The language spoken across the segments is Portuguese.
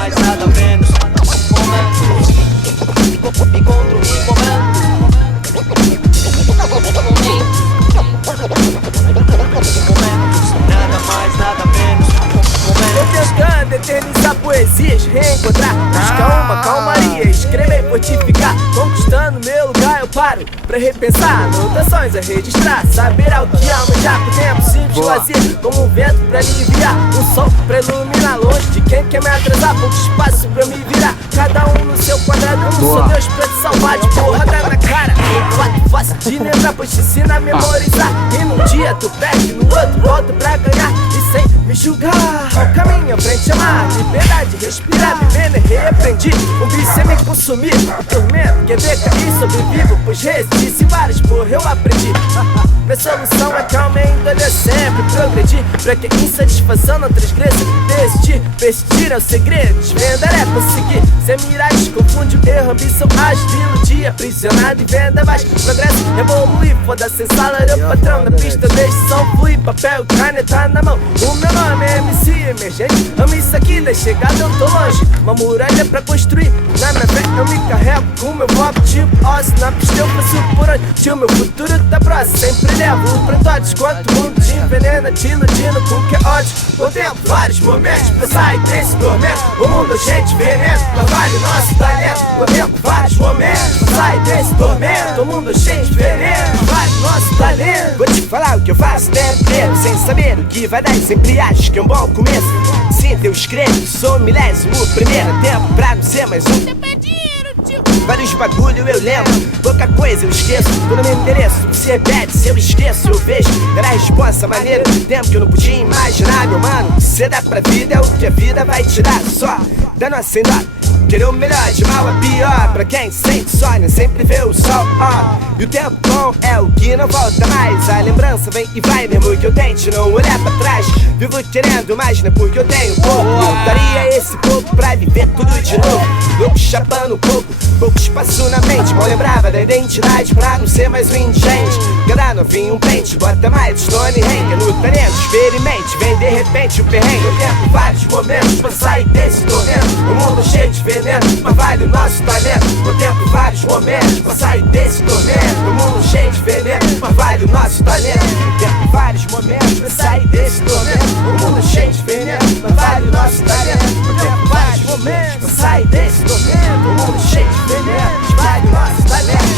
mais, nada menos. Momentos, encontro em momentos. Nada mais, nada menos. Tô tentando eternizar poesias, reencontrar, buscar uma calmaria, escrever, fortificar, conquistando meu lugar eu paro pra repensar, anotações a registrar, saber ao que almejar, com tempo simples lazer, como um vento pra aliviar, um sol pra iluminar, longe de quem quer me atrasar, pouco espaço pra me virar, cada um no seu quadrado, eu não sou Deus pra te salvar de porrada na cara, enquanto fácil de lembrar, pois te ensina a memorizar, e num dia tu perde, no outro volta pra ganhar, e sem me julgar, ao caminho à frente amar, liberdade, respirar, viver, né? Reaprendi, o vício é me consumir, o tormento, quer ver cair, sobrevivo, pois resisti, várias porra eu aprendi. Minha solução é calma e encolher sempre, progredir, pra que insatisfação não transgressa, desistir, persistir é o segredo, desvendar é conseguir, sem miragem, confunde o erro, ambição, age, iludir, aprisionado e venda mais, progresso, evoluir, foda-se, salário, patrão da pista, deixa som fluir, papel, caneta na mão, o meu nome é MC emergente, amo isso aqui, da chegada eu tô longe, uma muralha pra construir, na minha fé eu me carrego com meu foco, tipo osso, na pista eu passo por onde, tio, meu futuro tá próximo, sempre levo pra todos, quanto o mundo te envenena, te iludindo com que é ódio, contemplo vários momentos pra sair desse tormento, o mundo é cheio de veneno, mas vale o nosso talento, contemplo vários momentos pra sair desse tormento, o mundo é cheio de veneno, vale o nosso talento. Vou te falar o que eu faço o tempo inteiro, sem saber o que vai dar e sempre acho que é um bom começo. Sinto, eu escrevo, sou o 11º tempo pra não ser mais um. Vários bagulho eu lembro, pouca coisa eu esqueço. Tô no meu endereço, tudo se repete, se eu esqueço eu vejo. Era a resposta maneira, tempo que eu não podia imaginar, meu mano. O que cê dá pra vida é o que a vida vai te dar, só dando assim dó. Querer o melhor, de mal a pior, pra quem sente só, nem sempre vê o sol, E o tempo bom é o que não volta mais, a lembrança vem e vai, mesmo que eu tente não olhar pra trás. Vivo querendo mais, não é porque eu tenho pouco, eu daria esse pouco pra viver tudo de novo. Louco chapando pouco espaço na mente, mal lembrava da identidade pra não ser mais um indigente. Cada novinho um pente, bota mais Stone Hank, no talento, experimente, vem de repente o perrengue. Eu tempo vários momentos pra sair desse tormento, o mundo cheio de veneno, mas vale o nosso talento. Eu tempo vários momentos pra sair desse tormento, o mundo cheio de veneno, mas vale o nosso talento. Eu tempo vários momentos pra sair desse tormento, o mundo cheio de veneno, mas vale o nosso talento. Eu tempo vários momentos pra sair desse tormento, o mundo cheio de veneno, mas vale o nosso talento.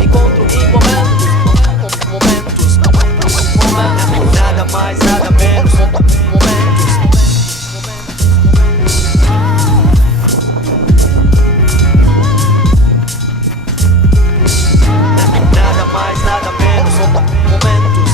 Encontro em momentos, nada mais, nada menos. Nada mais, nada menos. Momentos.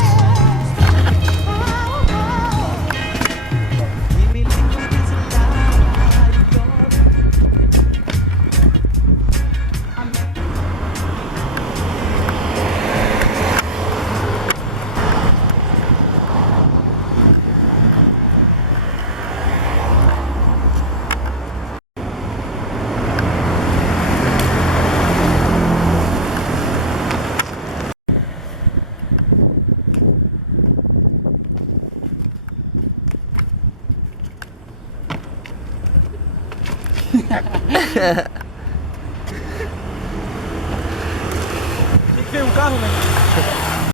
Tem um carro, né?